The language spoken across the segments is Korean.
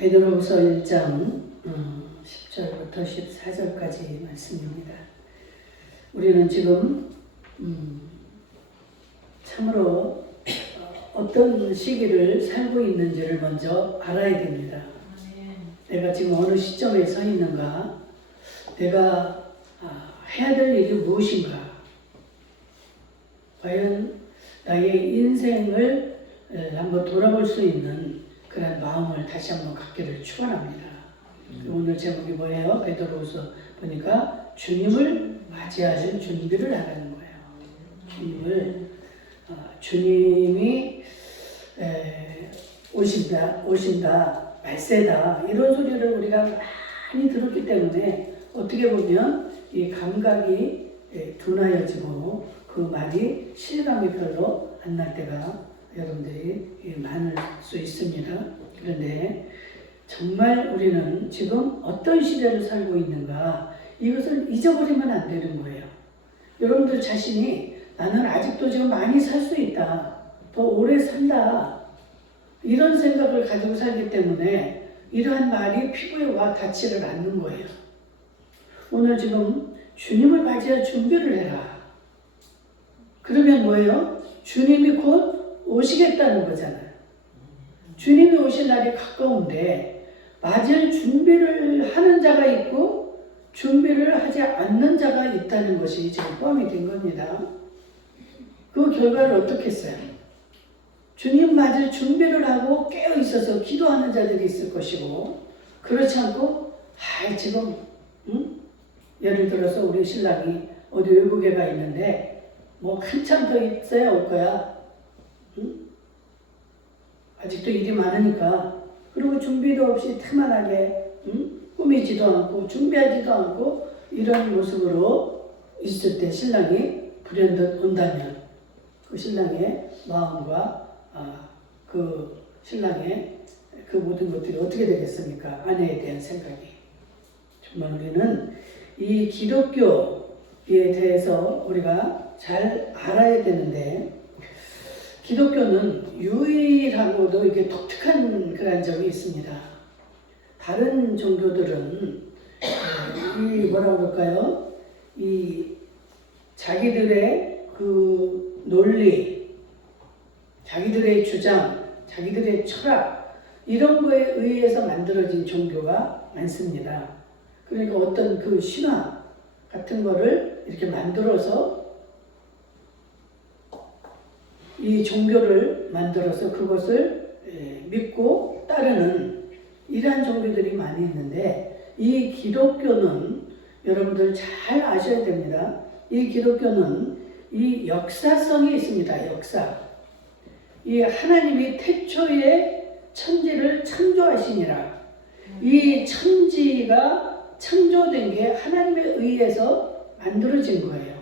베드로후서 1장 10절부터 14절까지 말씀입니다. 우리는 지금 참으로 어떤 시기를 살고 있는지를 먼저 알아야 됩니다. 내가 지금 어느 시점에 서 있는가, 내가 해야 될 일이 무엇인가, 과연 나의 인생을 한번 돌아볼 수 있는 그런 마음을 다시 한번 갖기를 축원합니다. 오늘 제목이 뭐예요? 베드로후서 보니까 주님을 맞이할 준비를 하라는 거예요. 주님이 오신다, 말세다, 이런 소리를 우리가 많이 들었기 때문에 어떻게 보면 이 감각이 둔하여지고 그 말이 실감이 별로 안 날 때가 여러분들이 많을 수 있습니다. 그런데 정말 우리는 지금 어떤 시대를 살고 있는가, 이것을 잊어버리면 안 되는 거예요. 여러분들 자신이 나는 아직도 지금 많이 살 수 있다, 더 오래 산다, 이런 생각을 가지고 살기 때문에 이러한 말이 피부에 와 닿지를 않는 거예요. 오늘 지금 주님을 맞이할 준비를 해라. 그러면 뭐예요? 주님이 곧 오시겠다는 거잖아요. 주님이 오실 날이 가까운데 맞을 준비를 하는 자가 있고 준비를 하지 않는 자가 있다는 것이 지금 포함이 된 겁니다. 그 결과를 어떻게 했어요? 주님 맞을 준비를 하고 깨어 있어서 기도하는 자들이 있을 것이고, 그렇지 않고 지금 예를 들어서 우리 신랑이 어디 외국에 가 있는데 뭐 한참 더 있어야 올 거야. 아직도 일이 많으니까. 그리고 준비도 없이 태만하게 꾸미지도 않고 준비하지도 않고 이런 모습으로 있을 때 신랑이 불현듯 온다면 그 신랑의 마음과 그 신랑의 그 모든 것들이 어떻게 되겠습니까? 아내에 대한 생각이. 정말 우리는 이 기독교에 대해서 우리가 잘 알아야 되는데, 기독교는 유일하고도 이게 독특한 그런 점이 있습니다. 다른 종교들은 이 뭐라고 그럴까요? 이 자기들의 그 논리, 자기들의 주장, 자기들의 철학, 이런 거에 의해서 만들어진 종교가 많습니다. 그러니까 어떤 그 신화 같은 거를 이렇게 만들어서 이 종교를 만들어서 그것을 믿고 따르는 이러한 종교들이 많이 있는데, 이 기독교는 여러분들 잘 아셔야 됩니다. 이 기독교는 이 역사성이 있습니다. 역사. 이 하나님이 태초에 천지를 창조하시니라. 이 천지가 창조된 게 하나님에 의해서 만들어진 거예요.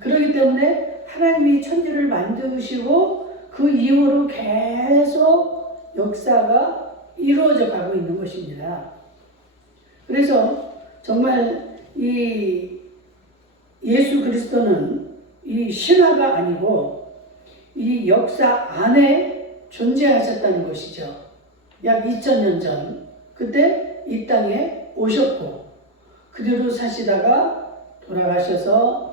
그렇기 때문에 하나님이 천지를 만드시고 그 이후로 계속 역사가 이루어져 가고 있는 것입니다. 그래서 정말 이 예수 그리스도는 이 신화가 아니고 이 역사 안에 존재하셨다는 것이죠. 약 2000년 전 그때 이 땅에 오셨고 그대로 사시다가 돌아가셔서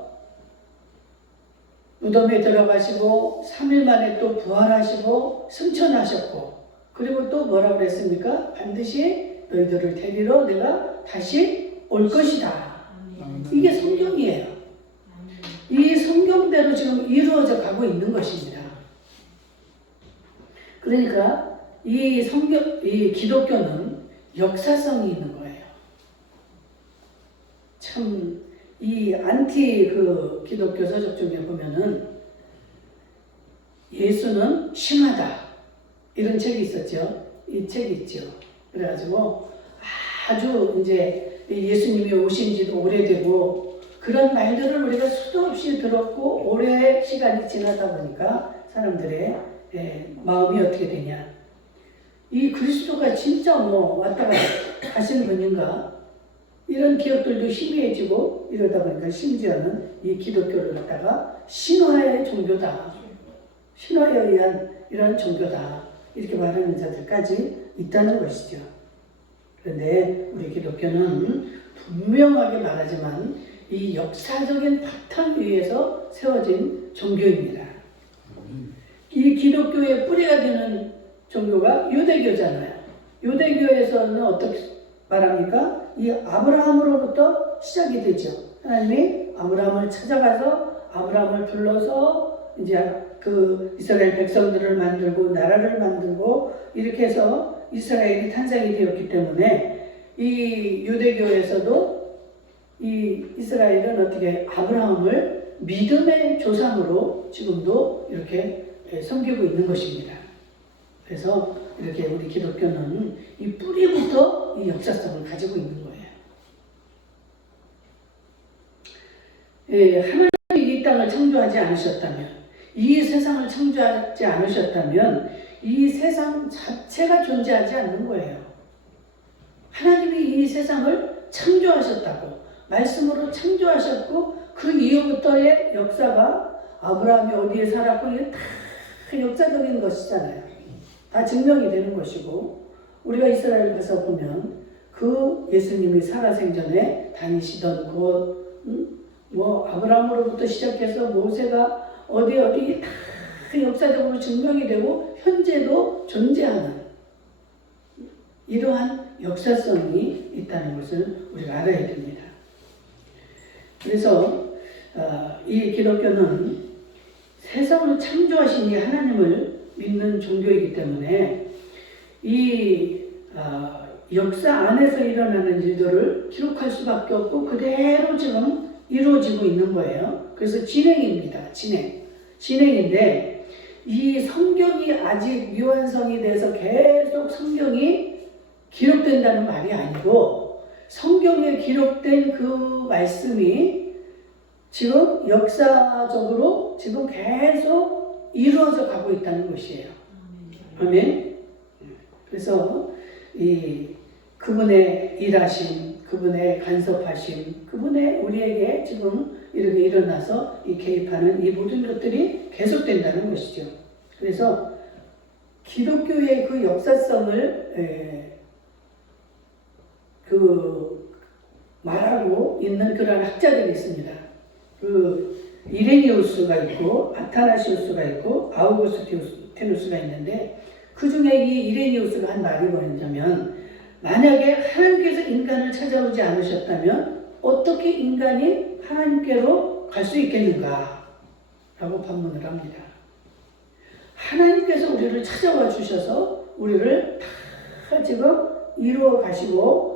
무덤에 들어가시고 3일 만에 또 부활하시고 승천하셨고, 그리고 또 뭐라고 그랬습니까? 반드시 너희들을 데리러 내가 다시 올 것이다. 이게 성경이에요. 이 성경대로 지금 이루어져 가고 있는 것입니다. 그러니까 이 기독교는 역사성이 있는 거예요. 참 이 안티 그 기독교 서적 중에 보면은 예수는 신화다, 이런 책이 있었죠. 이 책이 있죠. 그래가지고 아주 이제 예수님이 오신 지도 오래되고 그런 말들을 우리가 수도 없이 들었고 오래 시간이 지나다 보니까 사람들의 마음이 어떻게 되냐, 이 그리스도가 진짜 뭐 왔다 가시는 분인가, 이런 기억들도 희미해지고 이러다 보니까 심지어는 이 기독교를 갖다가 신화의 종교다, 신화에 의한 이런 종교다, 이렇게 말하는 자들까지 있다는 것이죠. 그런데 우리 기독교는 분명하게 말하지만 이 역사적인 바탕 위에서 세워진 종교입니다. 이 기독교의 뿌리가 되는 종교가 유대교잖아요. 유대교에서는 어떻게 말합니까? 이 아브라함으로부터 시작이 되죠. 하나님이 아브라함을 찾아가서 아브라함을 불러서 이제 그 이스라엘 백성들을 만들고 나라를 만들고 이렇게 해서 이스라엘이 탄생이 되었기 때문에 이 유대교에서도 이 이스라엘은 어떻게 아브라함을 믿음의 조상으로 지금도 이렇게 섬기고 있는 것입니다. 그래서 이렇게 우리 기독교는 이 뿌리부터 이 역사성을 가지고 있는 거예요. 하나님이 이 땅을 창조하지 않으셨다면, 이 세상을 창조하지 않으셨다면 이 세상 자체가 존재하지 않는 거예요. 하나님이 이 세상을 창조하셨다고, 말씀으로 창조하셨고 그 이후부터의 역사가 아브라함이 어디에 살았고 이게 다 역사적인 것이잖아요. 다 증명이 되는 것이고, 우리가 이스라엘 가서 보면 그 예수님이 살아생전에 다니시던 곳, 뭐 아브라함으로부터 시작해서 모세가 어디 다 역사적으로 증명이 되고 현재도 존재하는 이러한 역사성이 있다는 것을 우리가 알아야 됩니다. 그래서 이 기독교는 세상을 창조하신 이 하나님을 믿는 종교이기 때문에 이 역사 안에서 일어나는 일들을 기록할 수밖에 없고 그대로 지금 이루어지고 있는 거예요. 그래서 진행입니다. 진행인데 이 성경이 아직 미완성이 돼서 계속 성경이 기록된다는 말이 아니고, 성경에 기록된 그 말씀이 지금 역사적으로 지금 계속 이루어져 가고 있다는 것이에요. 아멘. 그래서 그분의 일하심, 그분의 간섭하심, 그분의 우리에게 지금 이렇게 일어나서 이 개입하는 이 모든 것들이 계속된다는 것이죠. 그래서 기독교의 그 역사성을 말하고 있는 그런 학자들이 있습니다. 이레니우스가 있고 아타나시우스가 있고 아우구스티누스가 있는데, 그 중에 이 이레니우스가 한 말이 뭐냐면, 만약에 하나님께서 인간을 찾아오지 않으셨다면 어떻게 인간이 하나님께로 갈 수 있겠는가? 라고 반문을 합니다. 하나님께서 우리를 찾아와 주셔서 우리를 다 지금 이루어 가시고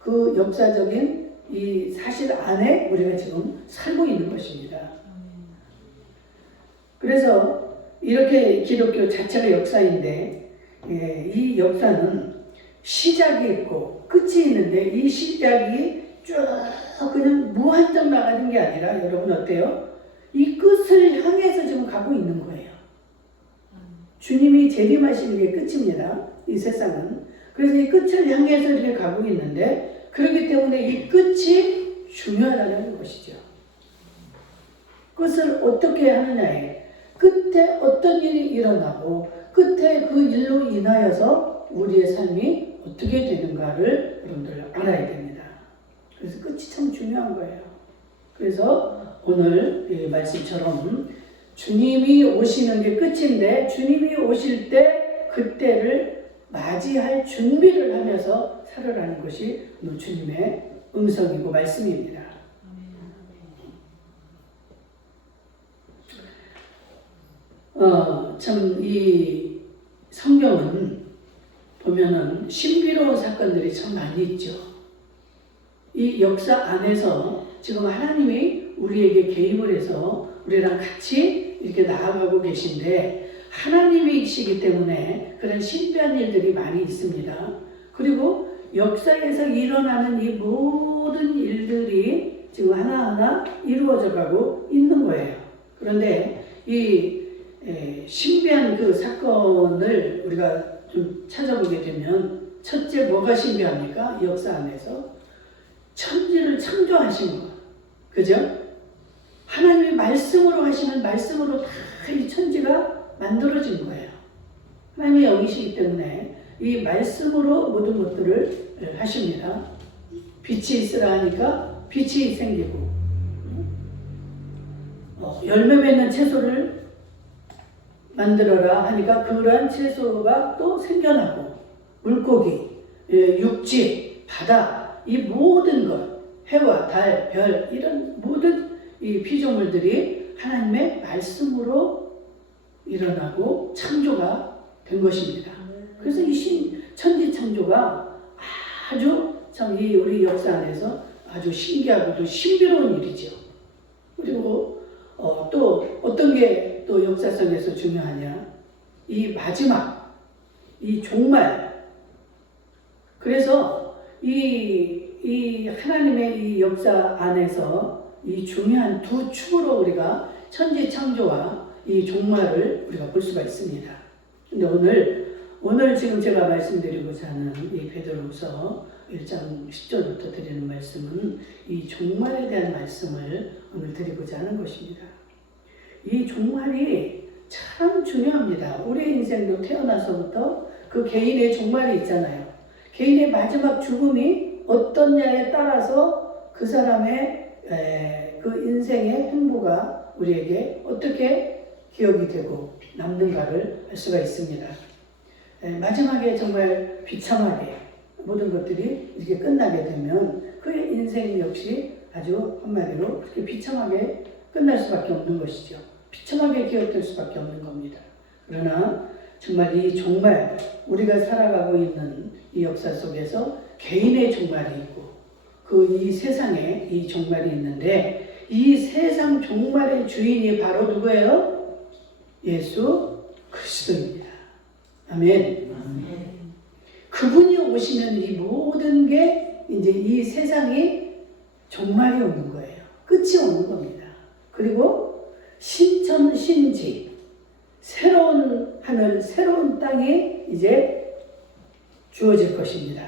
그 역사적인 이 사실 안에 우리가 지금 살고 있는 것입니다. 그래서 이렇게 기독교 자체가 역사인데, 이 역사는 시작이 있고 끝이 있는데, 이 시작이 쭉 그냥 무한정 나가는 게 아니라, 여러분 어때요? 이 끝을 향해서 지금 가고 있는 거예요. 주님이 재림하시는 게 끝입니다. 이 세상은. 그래서 이 끝을 향해서 이렇게 가고 있는데, 그렇기 때문에 이 끝이 중요하다는 것이죠. 끝을 어떻게 하느냐에, 끝에 어떤 일이 일어나고 끝에 그 일로 인하여서 우리의 삶이 어떻게 되는가를 여러분들 알아야 됩니다. 그래서 끝이 참 중요한 거예요. 그래서 오늘 이 말씀처럼 주님이 오시는 게 끝인데, 주님이 오실 때 그때를 맞이할 준비를 하면서 살아가는 것이 주님의 음성이고 말씀입니다. 참 이 성경은 보면은 신비로운 사건들이 참 많이 있죠. 이 역사 안에서 지금 하나님이 우리에게 개입을 해서 우리랑 같이 이렇게 나아가고 계신데, 하나님이시기 때문에 그런 신비한 일들이 많이 있습니다. 그리고 역사에서 일어나는 이 모든 일들이 지금 하나하나 이루어져 가고 있는 거예요. 그런데 이 신비한 그 사건을 우리가 좀 찾아보게 되면, 첫째 뭐가 신비합니까? 역사 안에서 천지를 창조하신 것, 그죠? 하나님이 말씀으로 하시는 말씀으로 다 이 천지가 만들어진 거예요. 하나님이 영이시기 때문에 이 말씀으로 모든 것들을 하십니다. 빛이 있으라 하니까 빛이 생기고, 열매 맺는 채소를 만들어라 하니까 그러한 채소가 또 생겨나고, 물고기, 육지, 바다, 이 모든 것, 해와 달, 별, 이런 모든 이 피조물들이 하나님의 말씀으로 일어나고 창조가 된 것입니다. 그래서 이 천지 창조가 아주 참 이 우리 역사 안에서 아주 신기하고도 신비로운 일이죠. 그리고 또 어떤 게 또 역사성에서 중요하냐? 이 마지막, 이 종말. 그래서 이 하나님의 이 역사 안에서 이 중요한 두 축으로 우리가 천지 창조와 이 종말을 우리가 볼 수가 있습니다. 근데 오늘 지금 제가 말씀드리고자 하는 이 베드로후서 1장 10절부터 드리는 말씀은 이 종말에 대한 말씀을 오늘 드리고자 하는 것입니다. 이 종말이 참 중요합니다. 우리 인생도 태어나서부터 그 개인의 종말이 있잖아요. 개인의 마지막 죽음이 어떠냐에 따라서 그 사람의 그 인생의 행보가 우리에게 어떻게 기억이 되고 남는가를 알 수가 있습니다. 마지막에 정말 비참하게 모든 것들이 이렇게 끝나게 되면 그의 인생 역시 아주 한마디로 그렇게 비참하게 끝날 수밖에 없는 것이죠. 비참하게 기억될 수밖에 없는 겁니다. 그러나 정말 이 종말, 우리가 살아가고 있는 이 역사 속에서 개인의 종말이 있고 그 이 세상에 이 종말이 있는데 이 세상 종말의 주인이 바로 누구예요? 예수 그리스도입니다. 아멘. 그분이 오시면 이 모든 게 이제 이 세상이 종말이 오는 거예요. 끝이 오는 겁니다. 그리고 신천신지, 새로운 하늘, 새로운 땅이 이제 주어질 것입니다.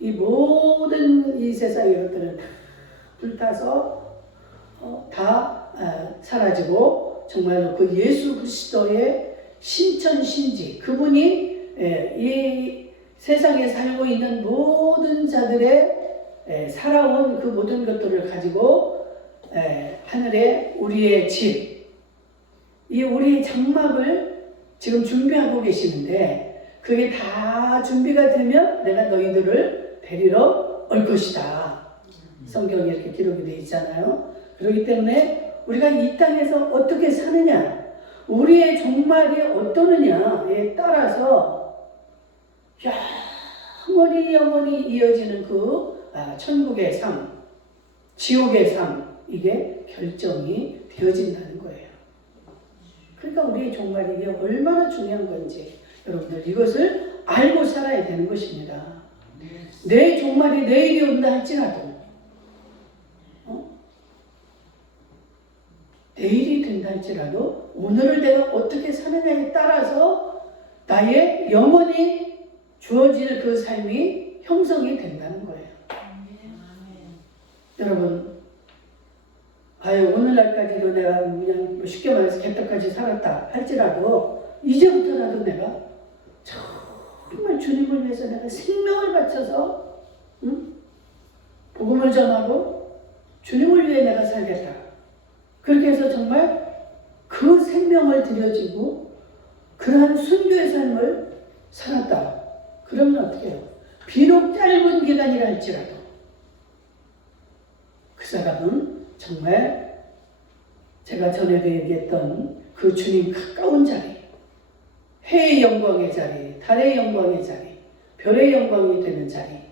이 모든 이 세상의 것들은 다 불타서 다 사라지고 정말로 그 예수 그리스도의 신천신지, 그분이 이 세상에 살고 있는 모든 자들의 살아온 그 모든 것들을 가지고 하늘에 우리의 집, 이 우리의 장막을 지금 준비하고 계시는데 그게 다 준비가 되면 내가 너희들을 데리러 올 것이다. 성경에 이렇게 기록이 되어 있잖아요. 그렇기 때문에 우리가 이 땅에서 어떻게 사느냐, 우리의 종말이 어떠느냐에 따라서 영원히 이어지는 그 천국의 삶, 지옥의 삶, 이게 결정이 되어진다는 거예요. 그러니까 우리의 종말이 이게 얼마나 중요한 건지 여러분들 이것을 알고 살아야 되는 것입니다. 내 종말이 내일이 온다 할지라도 내일이 된다 할지라도 오늘을 내가 어떻게 사느냐에 따라서 나의 영원히 주어질 그 삶이 형성이 된다는 거예요. 여러분, 오늘날까지도 내가 그냥 쉽게 말해서 개떡같이 살았다 할지라도 이제부터라도 내가 정말 주님을 위해서 내가 생명을 바쳐서 복음을 전하고 주님을 위해 내가 살겠다. 그렇게 해서 정말 그 생명을 들여주고 그러한 순교의 삶을 살았다. 그러면 어떻게 해요? 비록 짧은 기간이라 할지라도 그 사람은 정말 제가 전에도 얘기했던 그 주님 가까운 자리, 해의 영광의 자리, 달의 영광의 자리, 별의 영광이 되는 자리,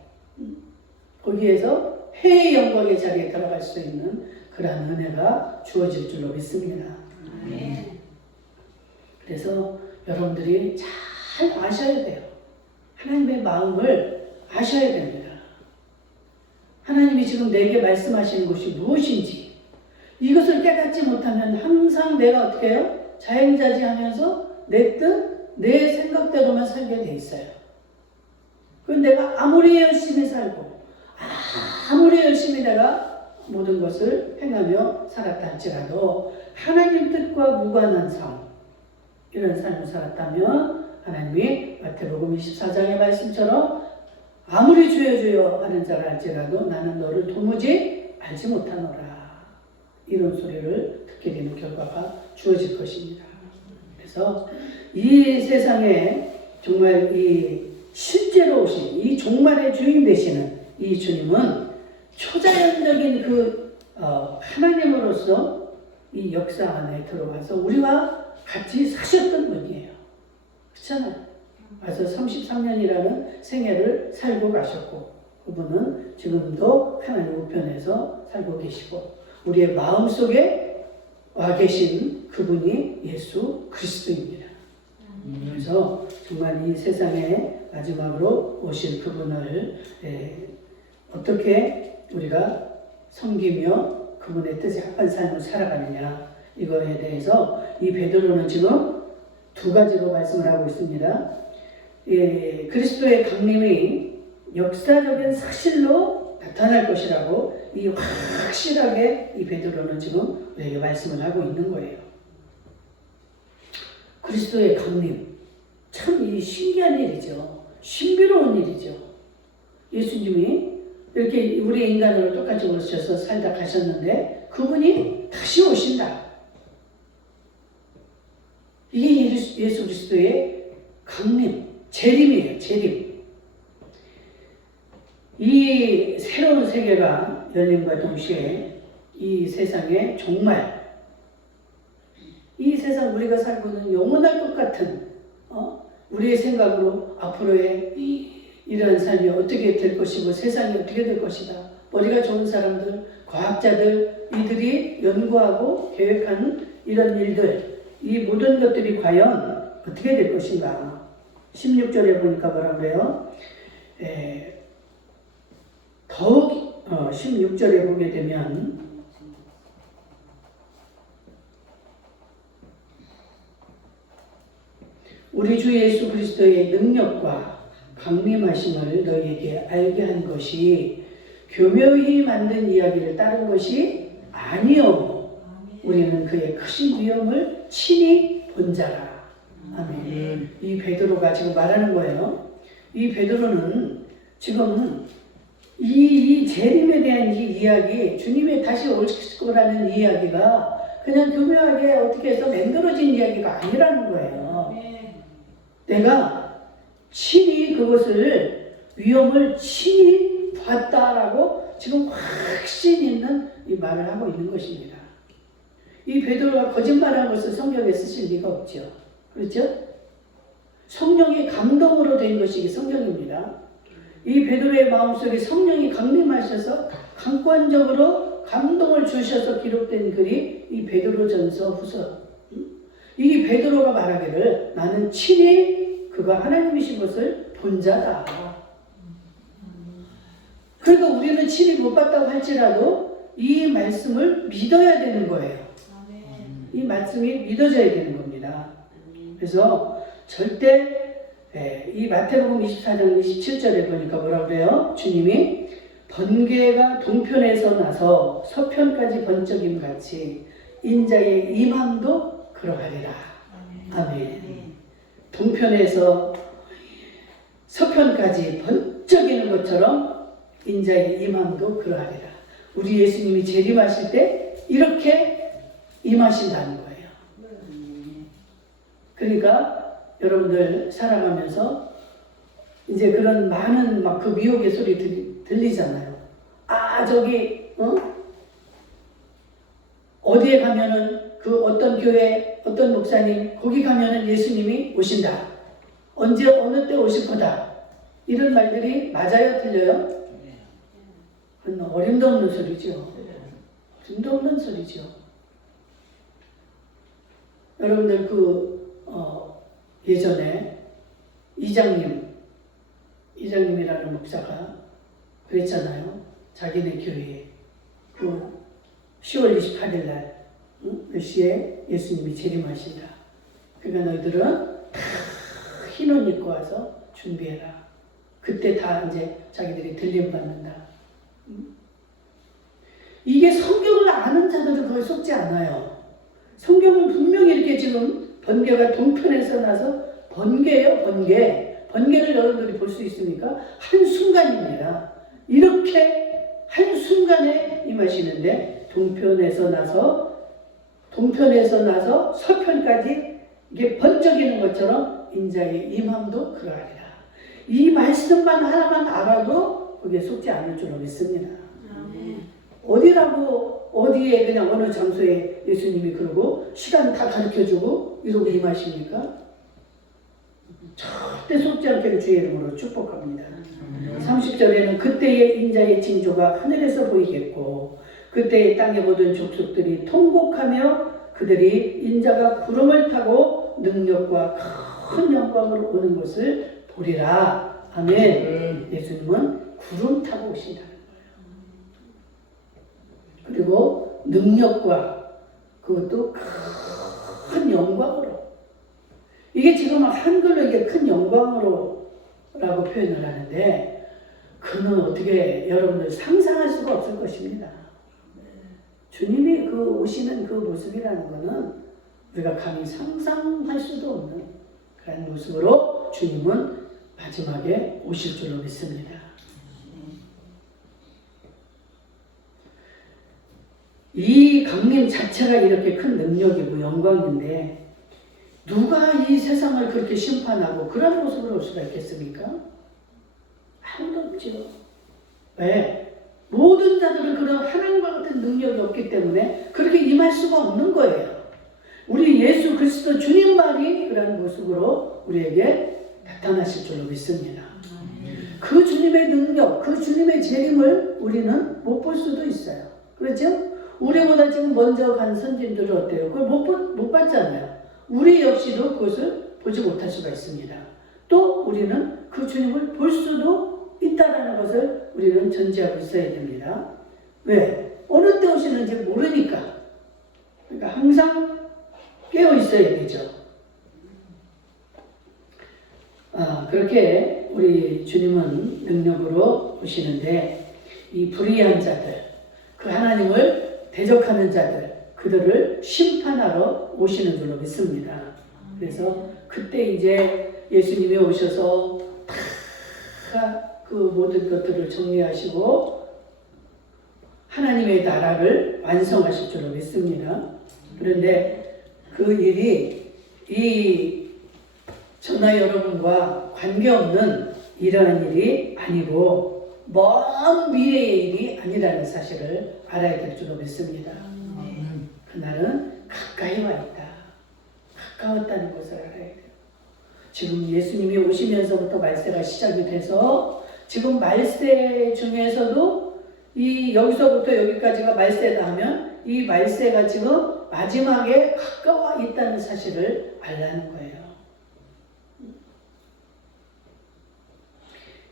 거기에서 해의 영광의 자리에 들어갈 수 있는 그러한 은혜가 주어질 줄로 믿습니다. 그래서 여러분들이 잘 아셔야 돼요. 하나님의 마음을 아셔야 됩니다. 하나님이 지금 내게 말씀하시는 것이 무엇인지 이것을 깨닫지 못하면 항상 내가 어떻게 해요? 자행자지하면서 내 뜻, 내 생각대로만 살게 돼 있어요. 그럼 내가 아무리 열심히 살고 아무리 열심히 내가 모든 것을 행하며 살았다 할지라도 하나님 뜻과 무관한 삶, 이런 삶을 살았다면 하나님이 마태복음 24장의 말씀처럼 아무리 주여 주여 하는 자라 할지라도 나는 너를 도무지 알지 못하노라. 이런 소리를 듣게 되는 결과가 주어질 것입니다. 그래서 이 세상에 정말 이 실제로 오신 이 종말의 주인 되시는 이 주님은 초자연적인 그 하나님으로서 이 역사 안에 들어가서 우리와 같이 사셨던 분이에요. 그렇잖아요. 그래서 33년이라는 생애를 살고 가셨고 그분은 지금도 하나님 우편에서 살고 계시고 우리의 마음속에 와 계신 그분이 예수 그리스도입니다. 그래서 정말 이 세상에 마지막으로 오실 그분을 어떻게 우리가 섬기며 그분의 뜻에 합한 삶을 살아가느냐 이거에 대해서 이 베드로는 지금 두 가지로 말씀을 하고 있습니다. 그리스도의 강림이 역사적인 사실로 나타날 것이라고 이 확실하게 이 베드로는 지금 우리에게 말씀을 하고 있는 거예요. 그리스도의 강림 참 이 신기한 일이죠. 신비로운 일이죠. 예수님이 이렇게 우리 인간으로 똑같이 오셔서 살다 가셨는데 그분이 다시 오신다. 이게 예수 그리스도의 강림, 재림이에요. 재림. 이 새로운 세계가 열림과 동시에 이 세상의 종말, 이 세상 우리가 살고 있는 영원할 것 같은 우리의 생각으로 앞으로의 이러한 삶이 어떻게 될 것이고 세상이 어떻게 될 것이다. 머리가 좋은 사람들, 과학자들 이들이 연구하고 계획하는 이런 일들 이 모든 것들이 과연 어떻게 될 것인가. 16절에 보니까 뭐라고 그래요? 더욱 16절에 보게 되면 우리 주 예수 그리스도의 능력과 강림하심을 너희에게 알게 한 것이 교묘히 만든 이야기를 따른 것이 아니요 우리는 그의 크신 위엄을 친히 본 자라. 아멘. 이 베드로가 지금 말하는 거예요. 이 베드로는 지금 이 재림에 대한 이 이야기, 주님의 다시 오실 거라는 이야기가 그냥 교묘하게 어떻게 해서 만들어진 이야기가 아니라는 거예요. 내가 친히 그것을 위험을 친히 봤다라고 지금 확신 있는 이 말을 하고 있는 것입니다. 이 베드로가 거짓말한 것을 성경에 쓰실 리가 없죠. 그렇죠? 성령의 감동으로 된 것이 성경입니다. 이 베드로의 마음속에 성령이 강림하셔서 강권적으로 감동을 주셔서 기록된 글이 이 베드로전서 후서. 이 베드로가 말하기를 나는 친히 그가 하나님이신 것을 본 자다. 그러니까 우리는 친히 못 봤다고 할지라도 이 말씀을 믿어야 되는 거예요. 이 말씀이 믿어져야 되는 겁니다. 그래서 절대 이 마태복음 24장 27절에 보니까 뭐라고 그래요? 주님이 번개가 동편에서 나서 서편까지 번쩍임 같이 인자의 임함도 그러하리라. 아멘. 동편에서 서편까지 번쩍이는 것처럼 인자의 임함도 그러하리라. 우리 예수님이 재림하실 때 이렇게 임하신다는 거예요. 그러니까 여러분들 살아가면서 이제 그런 많은 막 그 미혹의 소리 들리잖아요. 아 저기 어디에 가면은 그 어떤 교회 어떤 목사님 거기 가면은 예수님이 오신다. 언제 어느 때 오실 거다. 이런 말들이 맞아요? 틀려요? 그건 어림도 없는 소리죠. 어림도 없는 소리죠. 여러분들 예전에 이장님이라는 목사가 그랬잖아요. 자기네 교회에 10월 28일 날 몇 시에 예수님이 재림하신다. 그러니까 너희들은 다 흰 옷 입고 와서 준비해라. 그때 다 이제 자기들이 들림 받는다. 이게 성경을 아는 자들은 거기 속지 않아요. 성경은 분명히 이렇게 지금 번개가 동편에서 나서 번개예요, 번개. 번개를 여러분들이 볼 수 있습니까? 한순간입니다. 이렇게 한순간에 임하시는데 동편에서 나서 서편까지 이게 번쩍이는 것처럼 인자의 임함도 그러하리라. 이 말씀만 하나만 알아도 그게 속지 않을 줄로 믿습니다. 어디라고 어디에 그냥 어느 장소에 예수님이 그러고 시간 다 가르쳐주고 이러고 임하십니까? 절대 속지 않기를 주의 이름으로 축복합니다. 30절에는 그때의 인자의 징조가 하늘에서 보이겠고 그때의 땅의 모든 족속들이 통곡하며 그들이 인자가 구름을 타고 능력과 큰 영광으로 오는 것을 보리라. 아멘. 예수님은 구름 타고 오신다는 거예요. 그리고 능력과 그것도 큰 영광으로. 이게 지금 한글로 이게 큰 영광으로 라고 표현을 하는데 그는 어떻게 여러분들 상상할 수가 없을 것입니다. 주님이 그 오시는 그 모습이라는 것은 우리가 감히 상상할 수도 없는 그런 모습으로 주님은 마지막에 오실 줄로 믿습니다. 이 강림 자체가 이렇게 큰 능력이고 영광인데 누가 이 세상을 그렇게 심판하고 그런 모습으로 올 수가 있겠습니까? 아무도 없지요. 왜? 모든 자들은 그런 하나님과 같은 능력이 없기 때문에 그렇게 임할 수가 없는 거예요. 우리 예수 그리스도 주님만이 그런 모습으로 우리에게 나타나실 줄로 믿습니다. 그 주님의 능력, 그 주님의 재림을 우리는 못 볼 수도 있어요. 그렇죠? 우리보다 지금 먼저 간 선진들은 어때요? 그걸 못 봤잖아요. 우리 역시도 그것을 보지 못할 수가 있습니다. 또 우리는 그 주님을 볼 수도 있다는 것을 우리는 전제하고 있어야 됩니다. 왜? 어느 때 오시는지 모르니까. 그러니까 항상 깨어 있어야 되죠. 그렇게 우리 주님은 능력으로 오시는데 이 불의한 자들, 그 하나님을 대적하는 자들, 그들을 심판하러 오시는 줄로 믿습니다. 그래서 그때 이제 예수님이 오셔서 다 그 모든 것들을 정리하시고 하나님의 나라를 완성하실 줄로 믿습니다. 그런데 그 일이 이 저나 여러분과 관계없는 이러한 일이 아니고 먼 미래의 일이 아니라는 사실을 알아야 될 줄로 믿습니다. 그날은 가까이 와 있다. 가까웠다는 것을 알아야 돼요. 지금 예수님이 오시면서부터 말세가 시작이 돼서 지금 말세 중에서도 이 여기서부터 여기까지가 말세다 하면 이 말세가 지금 마지막에 가까워 있다는 사실을 알라는 거예요.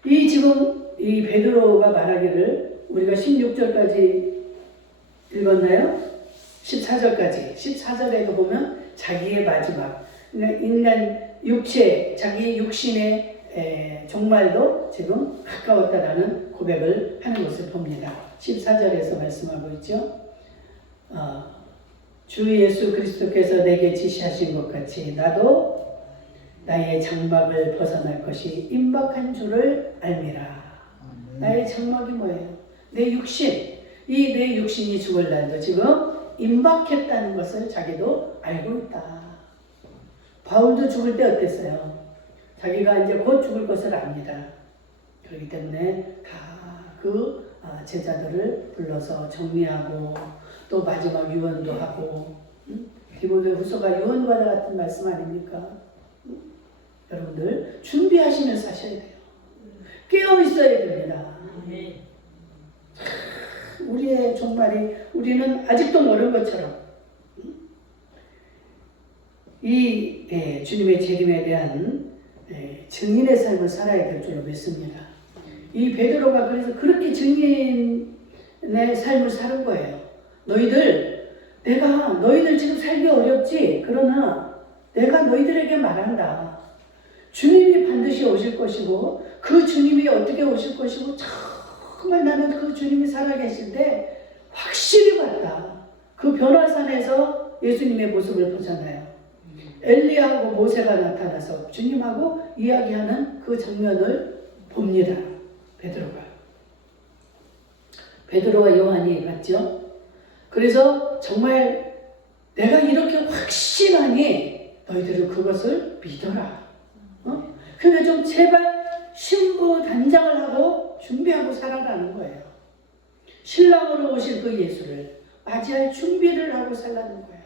이 지금 이 베드로가 말하기를 우리가 16절까지 읽었나요? 14절까지. 14절에도 보면 자기의 마지막, 그러니까 인간 육체, 자기 육신의 종말도 지금 가까웠다라는 고백을 하는 것을 봅니다. 14절에서 말씀하고 있죠. 주 예수 그리스도께서 내게 지시하신 것 같이 나도 나의 장막을 벗어날 것이 임박한 줄을 알미라. 나의 장막이 뭐예요? 내 육신. 이 내 육신이 죽을 날도 지금 임박했다는 것을 자기도 알고 있다. 바울도 죽을 때 어땠어요? 자기가 이제 곧 죽을 것을 압니다. 그렇기 때문에 다 그 제자들을 불러서 정리하고 또 마지막 유언도 하고 디모데 후서가 유언과 같은 말씀 아닙니까? 여러분들 준비하시면서 하셔야 돼요. 깨어 있어야 됩니다. 우리의 종말이 우리는 아직도 모르는 것처럼 이 주님의 재림에 대한 증인의 삶을 살아야 될 줄로 믿습니다. 이 베드로가 그래서 그렇게 증인의 삶을 사는 거예요. 너희들 지금 살기 어렵지? 그러나 내가 너희들에게 말한다. 주님이 반드시 오실 것이고 그 주님이 어떻게 오실 것이고 정말 나는 그 주님이 살아계실 때 확실히 봤다. 그 변화산에서 예수님의 모습을 보잖아요. 엘리야하고 모세가 나타나서 주님하고 이야기하는 그 장면을 봅니다. 베드로와 요한이 봤죠. 그래서 정말 내가 이렇게 확신하니 너희들은 그것을 믿어라. 그러니까 좀 제발 신부 단장을 하고 준비하고 살아라는 거예요. 신랑으로 오실 그 예수를 맞이할 준비를 하고 살라는 거예요.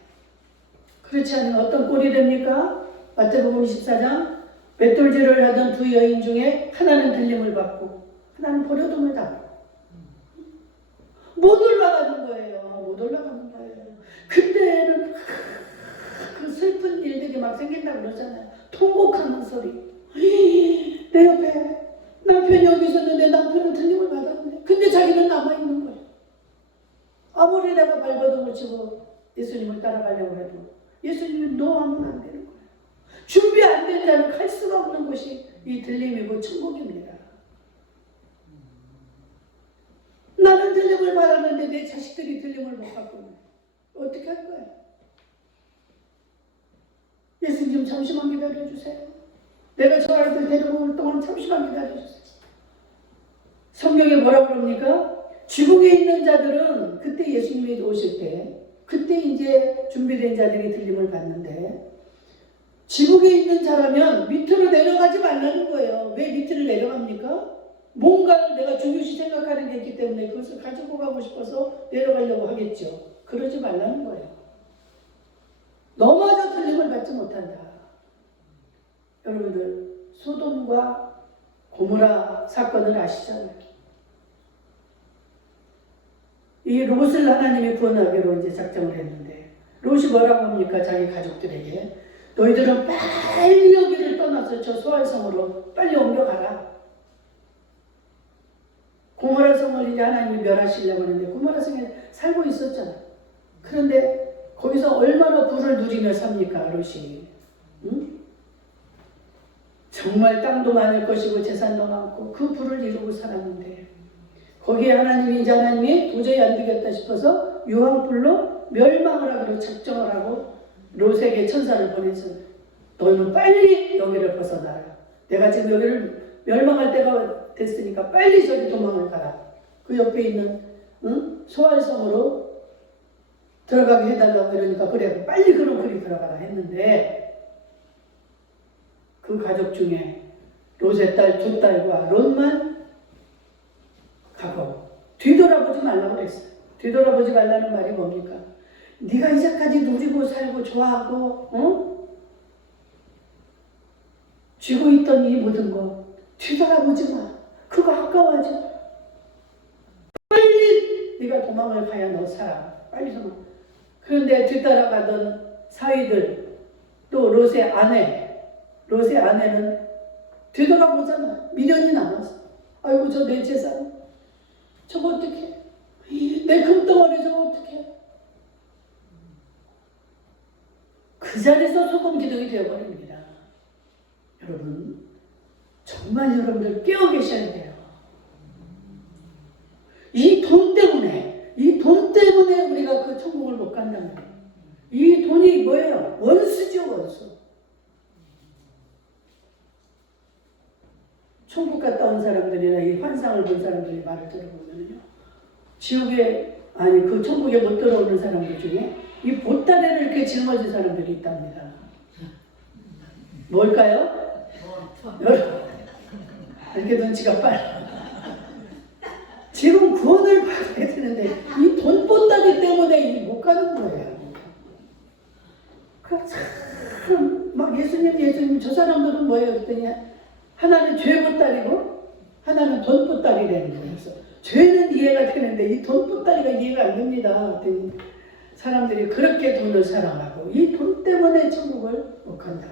그렇지 않으면 어떤 꼴이 됩니까? 마태복음 24장 맷돌질을 하던 두 여인 중에 하나는 들림을 받고 하나는 버려둠을 당하고 못 올라가는 거예요. 못 올라가는 거예요. 그때는 그 슬픈 일들이 막 생긴다고 그러잖아요. 통곡하는 소리. 내 옆에 남편이 여기 있었는데 남편은 들림을 받았는데 근데 자기는 남아있는 거예요. 아무리 내가 발버둥을 치고 예수님을 따라가려고 해도 예수님이 너 하면 안 되는 거예요. 준비 안 된 자는 갈 수가 없는 곳이 이 들림이고 천국입니다. 나는 들림을 받았는데 내 자식들이 들림을 못 받고 어떻게 할 거야? 예수님 잠시만 기다려주세요. 내가 저 아이들 데리고 올 동안 잠시만 기다려주세요. 성경에 뭐라고 그럽니까? 지붕에 있는 자들은 그때 예수님이 오실 때 그때 이제 준비된 자들이 들림을 받는데 지붕에 있는 자라면 밑으로 내려가지 말라는 거예요. 왜 밑으로 내려갑니까? 뭔가를 내가 중요시 생각하는 게 있기 때문에 그것을 가지고 가고 싶어서 내려가려고 하겠죠. 그러지 말라는 거예요. 너마저 들림을 받지 못한다. 여러분들 소돔과 고모라 사건을 아시잖아요. 이 롯을 하나님이 구원하기로 이제 작정을 했는데 롯이 뭐라고 합니까? 자기 가족들에게 너희들은 빨리 여기를 떠나서 저 소알성으로 빨리 옮겨가라. 고모라 성을 이제 하나님이 멸하시려고 하는데 고모라 성에 살고 있었잖아. 그런데 거기서 얼마나 부를 누리며 삽니까? 롯이. 응? 정말 땅도 많을 것이고 재산도 많고 그 부를 이루고 살았는데 거기에 하나님이 도저히 안 되겠다 싶어서 유황불로 멸망을 하기로 작정을 하고 롯에게 천사를 보내서 너는 빨리 여기를 벗어나라. 내가 지금 여기를 멸망할 때가 됐으니까 빨리 저기 도망을 가라. 그 옆에 있는 소알성으로 들어가게 해달라고 이러니까 그래 빨리 그럼 그리 들어가라 했는데 그 가족 중에 롯의 딸 두 딸과 롯만 가고 뒤돌아보지 말라고 그랬어요. 뒤돌아보지 말라는 말이 뭡니까? 네가 이제까지 누리고 살고 좋아하고 쥐고 있던 이 모든 거 뒤돌아보지 마. 그거 아까워하지 마. 빨리 네가 도망을 가야 너 살아. 빨리 도망. 그런데 뒤따라가던 사위들 또 롯의 아내는 뒤돌아보잖아. 미련이 남았어. 아이고 저 내 재산 저거 어떡해. 내 금덩어리 저거 어떡해. 그 자리에서 소금 기둥이 되어버립니다. 여러분 정말 여러분들 깨어 계셔야 돼요. 이 돈 때문에 우리가 그 천국을 못 간다는 거예요. 이 돈이 뭐예요? 원수죠, 원수. 천국 갔다 온 사람들이나 이 환상을 본 사람들이 말을 들어보면요. 그 천국에 못 들어오는 사람들 중에 이 보따리를 이렇게 짊어진 사람들이 있답니다. 뭘까요? 여러분, 이렇게 눈치가 빨라. 지금 구원을 받아야 되는데 이 돈 보따리 때문에 못 가는 거예요. 막 예수님 저 사람들은 뭐예요? 그랬더니 하나는 죄 보따리고 하나는 돈 보따리라는 거예요. 그래서 죄는 이해가 되는데 이 돈 보따리가 이해가 안 됩니다. 그랬더니 사람들이 그렇게 돈을 사랑하고 이 돈 때문에 천국을 못 간다.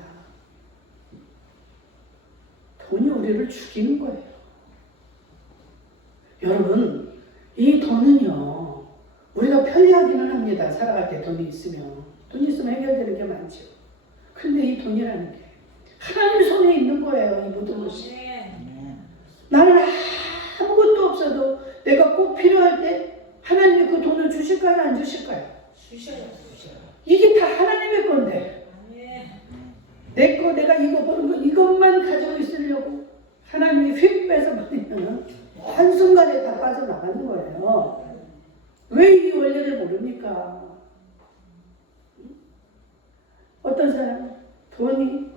돈이 우리를 죽이는 거예요. 여러분, 이 돈은요, 우리가 편리하기는 합니다. 살아갈 때 돈이 있으면 해결되는 게 많죠. 근데 이 돈이라는 게 하나님 손에 있는 거예요. 이 모든 것이. 나는 아무것도 없어도 내가 꼭 필요할 때 하나님이 그 돈을 주실까요? 안 주실까요? 주셔요. 이게 다 하나님의 건데 내 거 내가 이거 버는 거 이것만 가지고 있으려고 하나님이 휙 뺏어버리면 한순간에 다 빠져나가는 거예요. 왜 이 원리를 모릅니까? 어떤 사람은 돈이,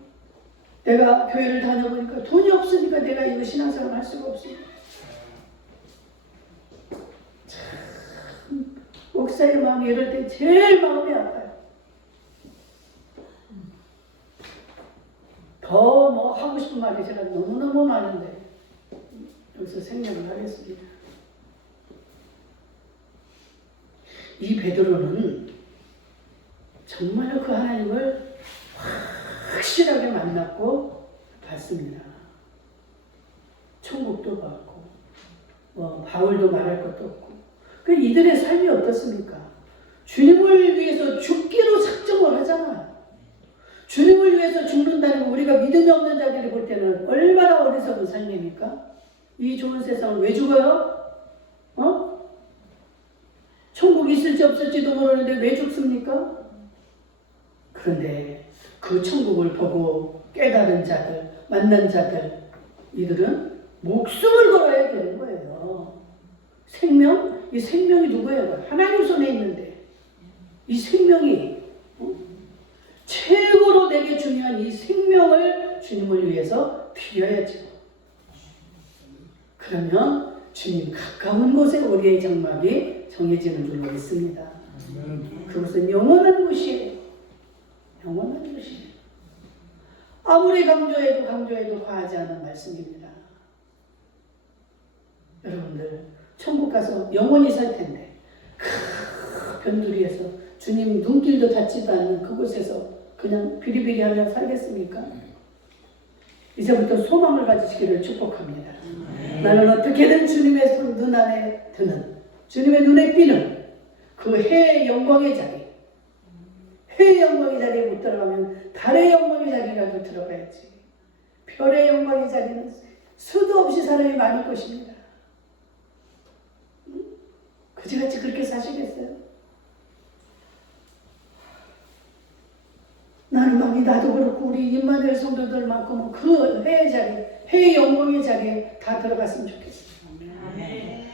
내가 교회를 다녀보니까 돈이 없으니까 내가 이거 신앙생활 할 수가 없습니다. 참 목사의 마음이 이럴 때 제일 마음이 아파요. 더 뭐 하고 싶은 말이 제가 너무너무 많은데 여기서 생략을 하겠습니다. 이 베드로는 정말 그 하나님을 확실하게 만났고 봤습니다. 천국도 봤고 바울도 말할 것도 없고. 그 이들의 삶이 어떻습니까? 주님을 위해서 죽기로 작정을 하잖아요. 주님을 위해서 죽는다는 거 우리가 믿음이 없는 자들이 볼 때는 얼마나 어리석은 삶입니까? 이 좋은 세상을 왜 죽어요? 천국이 있을지 없을지도 모르는데 왜 죽습니까? 그런데 그 천국을 보고 깨달은 자들, 만난 자들, 이들은 목숨을 걸어야 되는 거예요. 생명? 이 생명이 누구예요? 하나님 손에 있는데 이 생명이 최고로 내게 중요한 이 생명을 주님을 위해서 드려야죠. 그러면 주님 가까운 곳에 우리의 장막이 정해지는 줄로 믿습니다. 그것은 영원한 곳이에요. 영원한 곳이에요. 아무리 강조해도 과하지 않은 말씀입니다. 여러분들 천국 가서 영원히 살 텐데 큰 변두리에서 주님 눈길도 닿지도 않는 그곳에서 그냥 비리비리하며 살겠습니까? 이제부터 소망을 가지시기를 축복합니다. 나는 어떻게든 주님의 눈 안에 드는, 주님의 눈에 띄는 그 해의 영광의 자리, 해의 영광의 자리에 못 들어가면 달의 영광의 자리라도 들어가야지. 별의 영광의 자리는 수도 없이 사람이 많을 것입니다. 그지같이 그렇게 사시겠어요? 나는 나도 그렇고 우리 임마누엘 성도들만큼은 그 해의 자리, 해의 영광의 자리에 다 들어갔으면 좋겠습니다.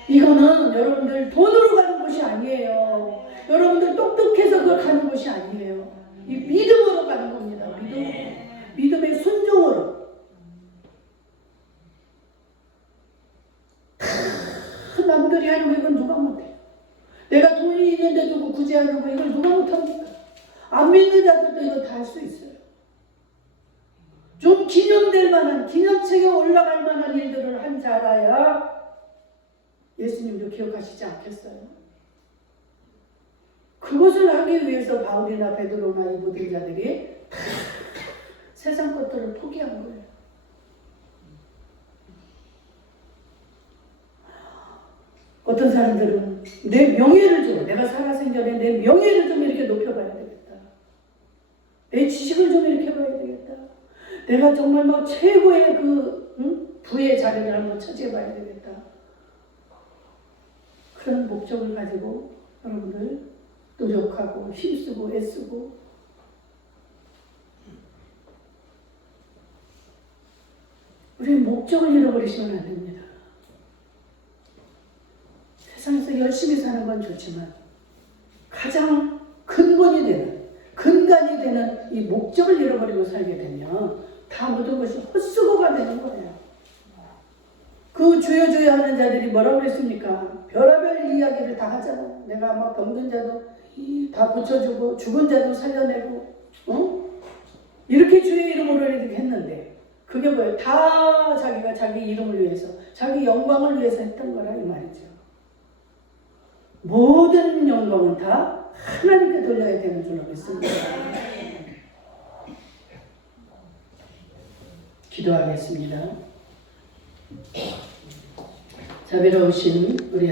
이거는 여러분들 돈으로 가는 것이 아니에요. 여러분들 똑똑해서 그걸 가는 것이 아니에요. 이 믿음으로 가는 겁니다. 믿음의 순종으로. 다 남들이 하는 거 이건 누가 못해요. 내가 돈이 있는데 누구 굳이 하는 거 이걸 누가 못합니까? 안 믿는 자들도 이거 다 할 수 있어요. 좀 기념될 만한, 기념책에 올라갈 만한 일들을 한 자라야 예수님도 기억하시지 않겠어요? 그것을 하기 위해서 바울이나 베드로나 이 모든 자들이 다 세상 것들을 포기한 거예요. 어떤 사람들은 내 명예를 좀, 내가 살아생전에 내 명예를 좀 이렇게 높여봐야 되겠다. 내 지식을 좀 이렇게 봐야 되겠다. 내가 정말 뭐 최고의 부의 자리를 한번 차지해봐야 되겠다. 그런 목적을 가지고 여러분들 노력하고 힘쓰고 애쓰고 우리 목적을 잃어버리시면 안 됩니다. 세상에서 열심히 사는 건 좋지만 가장 근간이 되는 이 목적을 잃어버리고 살게 되면 다 모든 것이 헛수고가 되는 거예요. 그 주여 하는 자들이 뭐라고 그랬습니까? 별의별 이야기를 다 하잖아요. 내가 막 병든 자도 다 고쳐주고 죽은 자도 살려내고 이렇게 주의 이름으로 이렇게 했는데 그게 뭐예요? 다 자기가 자기 이름을 위해서 자기 영광을 위해서 했던 거라 이 말이죠. 모든 영광은 다 하나님께 돌려야 되는 줄로 믿습니다. 기도하겠습니다. 자비로우신 우리